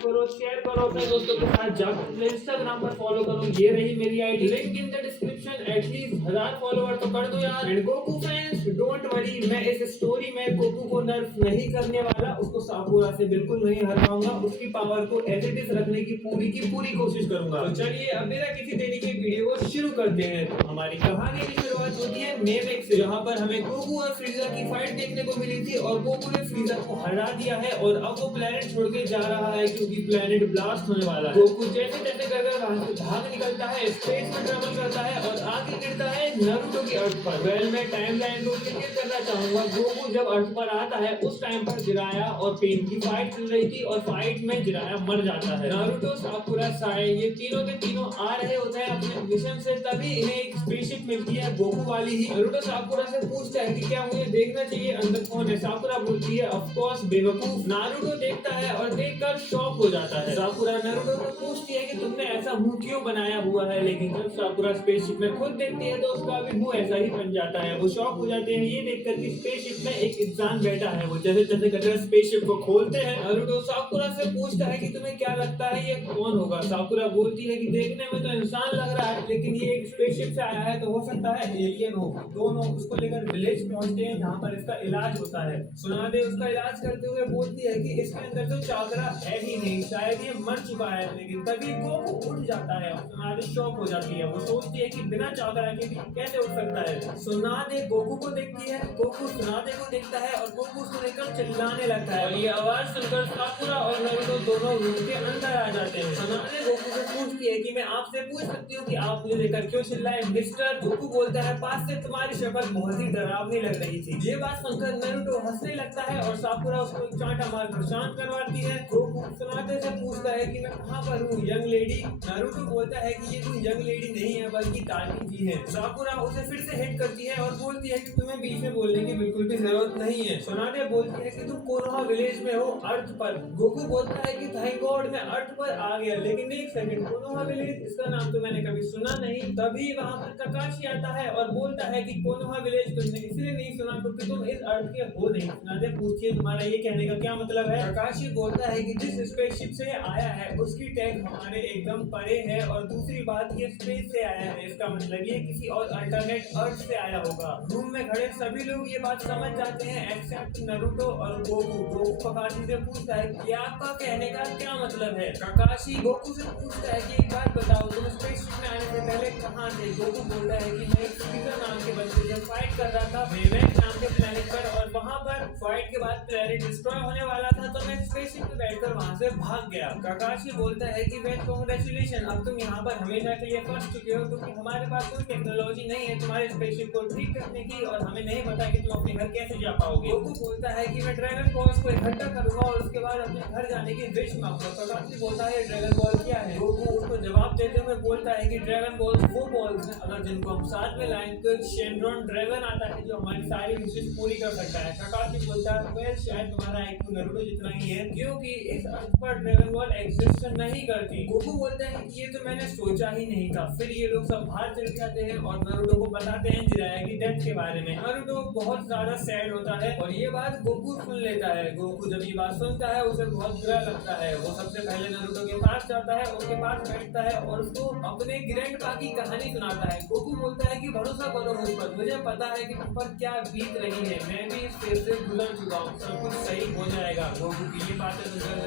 करो, शेयर करो अपने दोस्तों के साथ, जाकर अपने इंस्टाग्राम पर फॉलो करो। ये रही मेरी ID, link in the description. At least 1000 follower तो कर दो यार। And Goku fans don't worry, मैं इस स्टोरी में गोकू को नर्फ नहीं करने वाला, उसको साकुरा से बिल्कुल नहीं हराऊंगा, उसकी पावर को एज इट इज रखने की पूरी कोशिश करूंगा। तो चलिए अब बिना किसी देरी के वीडियो को शुरू करते हैं। तो हमारी कहानी की शुरुआत होती है मेवेक से, जहाँ पर हमें गोकू और फ्रीजा की फाइट देखने को मिली थी और गोकू ने फ्रीजा को हरा दिया है और अब वो प्लेनेट छोड़ के जा रहा है क्योंकि प्लेनेट ब्लास्ट होने वाला है। गोकू जैसे तैसे कर वहां से भाग निकलता है, स्पेस में ट्रेवल करता है और आगे गिरता है नारुतो की अर्थ पर। वेल मैं टाइमलाइन को क्लियर करना चाहूंगा। गोकू जब अर्थ पर आता है उस टाइम पर जिराया और पेन की फाइट चल रही थी और फाइट में जिराया मर जाता है। नारुतो, साकुरा, साए ये तीनों के तीनों आ रहे होते हैं अपने मिशन से, तभी इन्हें एक स्पेसशिप मिलती है गोकू वाली ही। नारुतो साकुरा से पूछता है कि क्या मुझे देखना चाहिए अंदर कौन है। साकुरा बोलती है ऑफ कोर्स बेवकूफ। नारुतो देखता है और देखकर शॉक हो जाता है। साकुरा नारुतो से पूछती है कि तुमने ऐसा मुंह क्यों बनाया हुआ है, लेकिन जब साकुरा स्पेसशिप में खुद देखती है तो उसका भी मुंह ऐसा ही बन जाता है। वो शॉक हो जाते हैं ये देखकर कि स्पेसशिप में एक इंसान बैठा है। वो जैसे तैसे करके स्पेसशिप को खोलते हैं। नारुतो साकुरा से पूछता है कि तुम्हें क्या लगता है ये कौन होगा। साकुरा बोलती है कि देखने में तो इंसान लग रहा है, लेकिन ये एक स्पेसशिप से आया है तो हो सकता है एलियन हो। दोनों उसको लेकर विलेज पहुंचते हैं जहाँ पर इसका इलाज होता है। सुनादे उसका इलाज करते हुए बोलती है कि इसके अंदर तो चाकरा है ही नहीं, शायद ये मर चुका है। लेकिन तभी गोकू उठ जाता है और सुनादे शॉक हो जाती है। वो सोचती है कि बिना चाकरा के भी कैसे उठ सकता है। सुनादे गोकू को देखती है, गोकू सुनादे को देखता है और गोकू उसको लेकर चिल्लाने लगता है। और ये आवाज सुनकर साकुरा और नारुतो दोनों रूम के अंदर आ जाते हैं। सुनादे गोकू से पूछती है कि मैं आपसे पूछ सकती हूँ कि आप मुझे लेकर क्यों चिल्लाए मिस्टर। गोकू बोलता है पास से तुम्हारी शक्ल बहुत ही डरावनी लग रही थी। ये बात सुनकर नारुतो हंसने लगता है और साकुरा उसको एक चांटा मारकर शांत करवाती है। गोकू सुनादे से पूछता है कि मैं कहाँ पर हूँ यंग लेडी। नारुतो बोलता है कि ये कोई यंग लेडी नहीं है बल्कि ताकी जी है। साकुरा उसे फिर से हिट करती है और बोलती है कि तुम्हें बीच में बोलने की बिल्कुल भी जरूरत नहीं है। सुनादे बोलती है कि तुम कोनोहा विलेज में हो अर्थ पर। गोकू बोलता है कि थैंक गॉड मैं अर्थ पर आ गया, लेकिन एक सेकंड, कोनोहा विलेज इसका नाम तो मैंने कभी सुना नहीं। तभी वहाँ पर ककाशी आता है और बोलता है कि कोनोहा विलेज तुमने इसलिए नहीं सुना क्योंकि तुम इस अर्थ के हो नहीं। सुनादे पूछती है तुम्हारा ये कहने का क्या मतलब है। ककाशी बोलता है कि जिस स्पेसशिप से आया है उसकी टैग हमारे एकदम परे है और दूसरी बात ये स्पेस से आया है, इसका मतलब ये किसी और अल्टरनेट अर्थ से आया होगा। रूम में खड़े सभी लोग ये बात समझ जाते हैं एक्सेप्ट नारुतो और गोकू। गोकू ककाशी से पूछता है कि आपका कहने का क्या मतलब है। ककाशी गोकू से पूछता है कि एक बात बताओ तुम स्पेसशिप में आने से पहले कहाँ थे। गोकू बोलता है कि मैं एक फ्रीजा नाम के बंदे से फाइट कर रहा था मेवेक नाम के प्लेनेट पर, और वहाँ पर फाइट के बाद प्लेनेट डिस्ट्रॉय होने वाला था तो मैं स्पेसशिप में बैठकर वहाँ से भाग गया। ककाशी बोलता है कि वेल कांग्रेचुलेशन, अब तुम यहाँ पर हमेशा के लिए फंस चुके हो क्योंकि हमारे पास कोई टेक्नोलॉजी नहीं है तुम्हारे स्पेसशिप को ठीक करने की और हमें नहीं पता कि तुम अपने घर कैसे जा पाओगे। गोकू बोलता है कि मैं ड्रैगन बॉल्स को इकट्ठा करूंगा और उसके बाद अपने घर जाने की विश मांगूंगा। ककाशी बोलता है ड्रैगन बॉल क्या है। गोकू उसको जवाब देते हुए बोलता है कि ड्रैगन बॉल्स वो बॉल्स हैं अगर जिनको हम साथ में लाएं तो एक शेनरॉन ड्रैगन आता है जो हमारी सारी विशेष पूरी कर सकता है। ककाशी बोलता है वेल शायद तुम्हारा IQ नारुतो जितना ही है क्योंकि इस अर्थ पर ड्रैगन बॉल एग्जिस्ट नहीं करती। गोकू बोलता है कि ये तो मैंने सोचा ही नहीं था। फिर ये लोग सब बाहर चले जाते हैं और नारुतो को बताते हैं जिराया की डेथ के बारे में। नारुतो बहुत ज्यादा सैड होता है और ये बात गोकू सुन लेता है। गोकू जब ये बात सुनता है उसे बहुत बुरा लगता है। वो सबसे पहले नारुतो के पास जाता है, उसके पास बैठता है और उसको अपने ग्रैंडपा की कहानी सुनाता है। गोकू बोलता है कि भरोसा करो मुझ पर, मुझे पता है कि तुम पर क्या बीत रही है, मैं भी इस फेज से गुजर चुका हूँ, सब कुछ सही हो जाएगा। गोकू की ये बातें सुनकर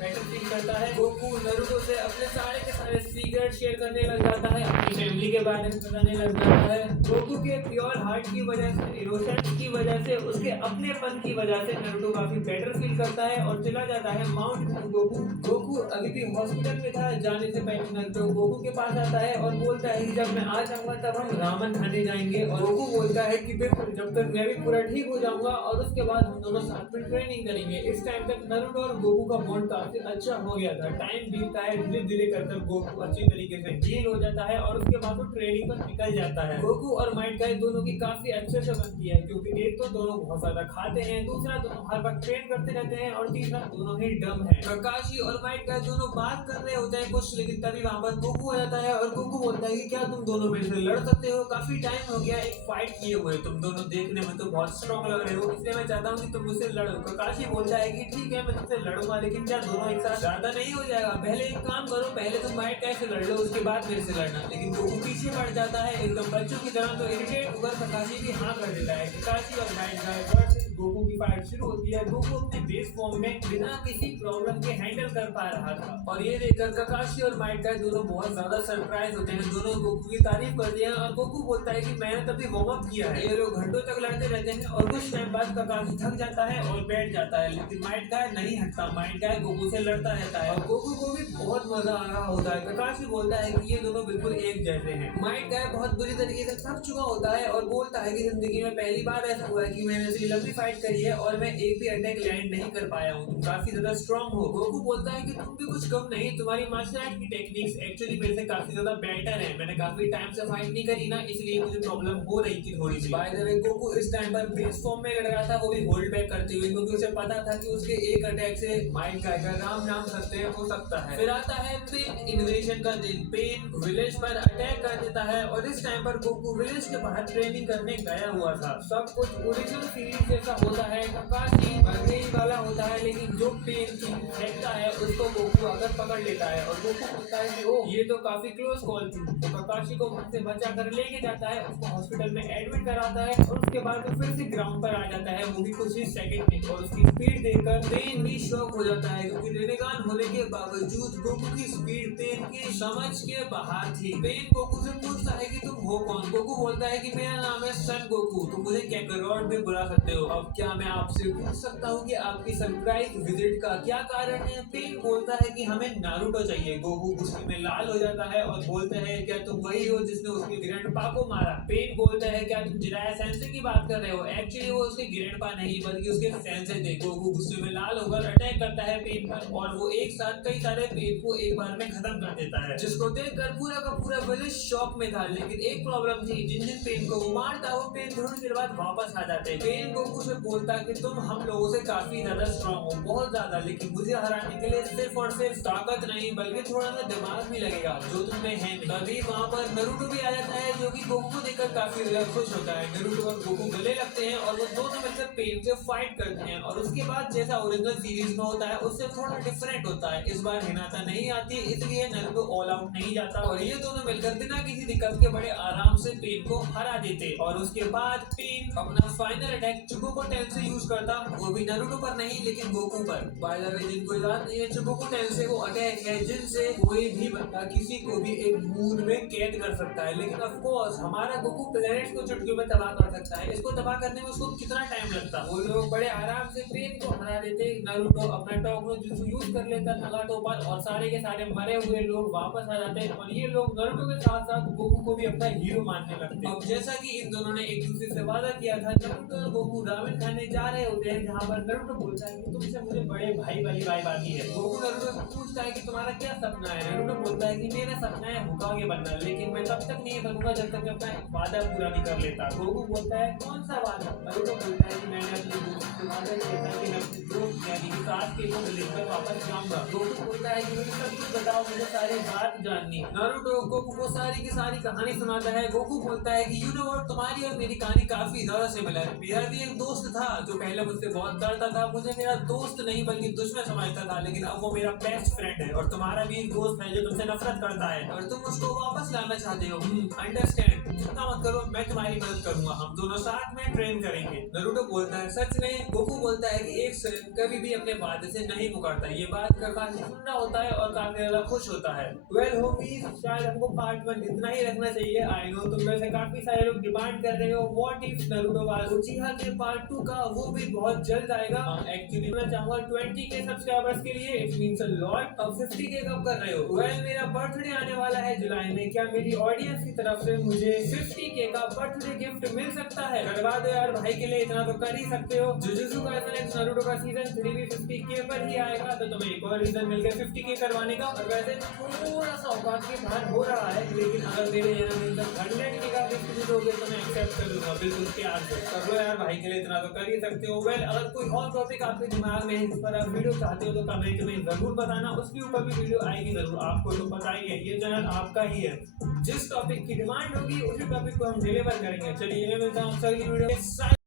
बेटर फील करता है। गोकू नारुतो से अपने सारे के सारे सीक्रेट शेयर करने लग जाता है, अपनी फैमिली के बारे में बताने लग जाता है। गोकू के प्योर हार्ट की वजह से, इनोसेंस की वजह से, उसके अपनेपन की वजह से नारुतो काफी बेटर फील करता है और चला जाता है माउंट गोकू। गोकू अभी भी हॉस्पिटल में था। जाने से पहले नारुतो गोकू के पास आता है और बोलता है कि जब मैं आ जाऊंगा तब हम रामन खाने जाएंगे। और गोकू बोलता है कि बिल्कुल, जब तक मैं भी पूरा ठीक हो जाऊंगा और उसके बाद हम दोनों साथ में ट्रेनिंग करेंगे। इस टाइम तक नारुतो और गोकू का बॉन्ड काफी अच्छा हो गया था। टाइम बीतता है, धीरे धीरे कर गोकू अच्छी तरीके से हील हो जाता है और उसके बाद वो ट्रेनिंग पर निकल जाता है। गोकू और माइट गाय दोनों की काफी अच्छे से बनती है क्योंकि एक तो दोनों बहुत ज्यादा खाते हैं, दूसरा दोनों हर वक्त ट्रेन करते रहते हैं और तीसरा दोनों ही डम है। ककाशी और माइट गाय दोनों बात कर रहे होते हैं कुछ, लेकिन तभी वहाँ पर गोकू आ जाता है और गोकू बोलता है कि क्या तुम दोनों मेरे से लड़ सकते हो, काफी टाइम हो गया एक फाइट किए हुए, तुम दोनों देखने में तो बहुत स्ट्रॉन्ग लग रहे हो, इसलिए मैं चाहता हूँ कि तुम मुझसे लड़ो। ककाशी बोलता है कि ठीक है मैं तुमसे लड़ूंगा, लेकिन क्या दोनों एक साथ ज्यादा नहीं हो जाएगा? पहले एक काम करो, पहले तुम माइट गाय से लड़ लो, उसके बाद मेरे से लड़ना। लेकिन गोकू पीछे पड़ जाता है एकदम बच्चों की तरह, तो इरिटेट होकर ककाशी भी हाँ कर देता है। ककाशी और माइट गाय वर्सेस गोकू की फाइट शुरू होती है। गोकू अपने बेस फॉर्म में बिना किसी प्रॉब्लम के हैंडल कर पा रहा था, और ये देखकर ककाशी और माइट गाय दोनों बहुत ज्यादा सरप्राइज होते हैं। दोनों गोकू की तारीफ करते हैं और गोकू बोलता है कि मैंने तभी वार्म अप किया है। ये लोग घंटों तक लड़ते रहते हैं और कुछ टाइम बाद ककाशी थक जाता है और बैठ जाता है, लेकिन माइट गाय नहीं हटता। माइट गाय गोकू से लड़ता रहता है और गोकू को भी बहुत मजा आ रहा होता है। ककाशी बोलता है कि ये दोनों बिल्कुल एक जैसे हैं। माइट गाय बहुत बुरी तरीके से थक चुका होता है और बोलता है कि जिंदगी में पहली बार ऐसा हुआ है कि मैंने ऐसी लंबी फाइट करी है और मैं एक भी अटैक लैंड नहीं कर पाया हूँ। तुम काफी ज्यादा स्ट्रांग हो। गोकू बोलता है कि तुम भी कुछ कम नहीं, तुम्हारी मार्शल आर्ट की टेक्निक्स एक्चुअली मेरे से काफी ज्यादा बेटर है। मैंने काफी टाइम से फाइट नहीं करी ना, इसलिए मुझे प्रॉब्लम हो रही थी थोड़ी सी। बाय द वे गोकू इस टाइम पर बेस फॉर्म में लड़ रहा था, वो भी होल्ड बैक करते हुए, क्योंकि उसे पता था कि उसके एक अटैक से माइट गाय का राम नाम सत्य हो सकता है। फिर आता है पेन इन्वेजन का दिन। पेन विलेज पर अटैक कर देता है और इस टाइम पर गोकू विलेज के बाहर ट्रेनिंग करने गया हुआ था। सब कुछ ओरिजिनल सीरीज जैसा होता है। ककाशी मरने ही वाला होता है, लेकिन जो पेन की फेंकता है उसको गोकू आकर पकड़ लेता है और गोकू बोलता है कि ओह, ये तो काफी क्लोज कॉल थी। तो ककाशी को वहां से बचा कर लेके जाता है, उसको हॉस्पिटल में एडमिट कराता है और उसके बाद वो फिर से ग्राउंड पर आ जाता है, वो भी कुछ ही सेकंड में। और उसकी स्पीड देखकर पेन भी शॉक हो जाता है, क्योंकि रेनेगान होने के बावजूद गोकू की स्पीड पेन के समझ के बाहर थी। पेन गोकू से पूछता है कि तुम हो कौन? गोकू बोलता है कि मेरा नाम है सन गोकू, तुम मुझे कैकारोट भी बुला सकते हो। अब क्या मैं आपसे पूछ सकता हूँ कि आपकी सरप्राइज विजिट का क्या कारण है? पेन बोलता है कि हमें नारुतो चाहिए। गोकू गुस्से में लाल हो जाता है और बोलते हैं क्या तुम वही हो जिसने उसके ग्रैंडपा को मारा? पेन बोलता है क्या तुम जिराया सेंसे की बात कर रहे हो? एक्चुअली वो उसके ग्रैंडपा नहीं बल्कि उसके सेंसे थे। गोकू गुस्से में लाल होकर अटैक करता है पेन पर और वो एक साथ कई सारे पेन को एक बार में खत्म कर देता है, जिसको देखकर पूरा का पूरा विलेज शॉक में था। लेकिन एक प्रॉब्लम थी, जिन जिन पेन को वो मारता वो पेन थोड़ी देर बाद वापस आ जाते। पेन गोकू से बोलता कि तुम हम लोगों से काफी ज्यादा स्ट्रांग हो, बहुत ज्यादा, लेकिन मुझे हराने के लिए सिर्फ और सिर्फ ताकत नहीं बल्कि थोड़ा सा दिमाग भी लगेगा जो तुम्हें है। तभी वहाँ पर नारुतो भी आ जाता है, जो कि गोकू को देखकर काफी ज्यादा खुश होता है। नारुतो और गोकू गले लगते हैं और वो दोनों मिलकर पेन से फाइट करते हैं। और उसके बाद जैसा ओरिजिनल सीरीज में होता है उससे थोड़ा डिफरेंट होता है। इस बार हिनाता नहीं आती, इसलिए नारुतो ऑल आउट नहीं जाता और ये दोनों मिलकर बिना किसी दिक्कत के बड़े आराम से पेन को हरा देते। और उसके बाद पेन अपना फाइनल अटैक चुगोको टेंसे यूज करता, वो भी नारुतो पर नहीं लेकिन गोकू पर। बाय द वे जिनको याद नहीं है, चुगोको टेंसे वो अटैक है जिनसे कोई भी बंदा किसी को भी एक मूड में कैद कर सकता है। लेकिन ऑफ कोर्स हमारा गोकू प्लेनेट्स को चुटकियों में तबाह कर सकता है। इसको तबाह करने में उसको कितना टाइम लगता? वो लोग बड़े आराम से पेन को हरा देते। नारुतो अपना टोकनो जुत्सु यूज कर लेता नगाटो पर और सारे के सारे मरे हुए लोग वापस आ जाते हैं और ये लोग नारुतो के साथ साथ गोकू को भी अपना हीरो मानने लगते। अब जैसा कि इन दोनों ने एक दूसरे से वादा किया था, नारुतो और गोकू रामेन खाने जा रहे होते हैं, जहाँ पर नारुतो बोलता है कि तुमसे मुझे बड़े भाई वाली वाइब आती है। गोकू नारुतो से पूछता है कि तुम्हारा क्या सपना है? नारुतो बोलता है कि मेरा सपना है होकागे बनना, लेकिन मैं तब तक नहीं बनूंगा जब तक मैं अपना वादा पूरा नहीं कर लेता। गोकू बोलता है कौन सा वादा? नारुतो बोलता है कि मैंने अपने दोस्त से वादा किया था कि मैं अपने दोस्त यानी कि सास के को लेकर वापस जाऊंगा। गोकू बोलता है कि मुझे सब कुछ बताओ, मुझे सारी बात जाननी। नारुतो गोकू को सारी की सारी कहानी सुनाता है। गोकू बोलता है कि यू नो व्हाट, तुम्हारी और मेरी कहानी काफी ज्यादा सिमिलर है। मेरा भी एक दोस्त था जो पहले मुझसे बहुत डरता था, मुझे मेरा दोस्त नहीं बल्कि दुश्मन समझता था, लेकिन अब वो मेरा बेस्ट फ्रेंड है। और तुम्हारा भी एक दोस्त है जो तुमसे नफरत करता है और तुम उसको वापस लाना चाहते हो। अंडरस्टैंड, चिंता मत करो, मैं तुम्हारी मदद करूंगा, हम दोनों साथ में ट्रेन करेंगे। नारुतो बोलता है सच में? गोकू बोलता है कि एक सिर्फ कभी भी अपने वादे से नहीं मुकरता। ये बात काफी सुन रहा होता है और काफी ज्यादा खुश होता है। वेल होमीज, शायद हमको पार्ट 1 इतना ही रखना चाहिए। आई नो तुम में से काफी सारे लोग डिमांड कर रहे हो व्हाट इफ नारुतो वाज उचिहा के पार्ट 2 का, वो भी बहुत जल्द आएगा। एक्चुअली मैं चाहूंगा 20 के सब्सक्राइबर्स के लिए, इट मींस अ लॉट। अब 50 के कब कर रहे हो? वेल मेरा बर्थडे आने वाला है जुलाई में, क्या मेरी ऑडियंस की तरफ से मुझे 50 के का बर्थडे गिफ्ट मिल सकता है? करवा दो यार भाई के लिए, इतना तो कर ही सकते हो। जुजुत्सु काइसेन एक्स नारुतो का सीजन 3 भी 50 के पर ही आएगा, तो तुम्हें एक और रीजन मिल गया 50 के करवाने का। और वैसे थोड़ा सा औकात के बाहर हो रहा है, लेकिन अगर मेरे जन्मदिन तक 100 के का गिफ्ट भी दोगे तो मैं एक्सेप्ट कर लूंगा, बिल्कुल प्यार से। कर लो यार भाई के लिए, इतना तो कर ही सकते हो। वेल अगर कोई और टॉपिक आपके दिमाग में है जिस पर आप वीडियो चाहते हो तो कमेंट में जरूर बताना, उसके ऊपर भी वीडियो आएगी जरूर। आपको तो पता ही है ये चैनल आपका ही है, जिस टॉपिक की डिमांड होगी उसी टॉपिक को हम डिलीवर करेंगे। चलिए मैं मिलता हूँ अगली वीडियो में।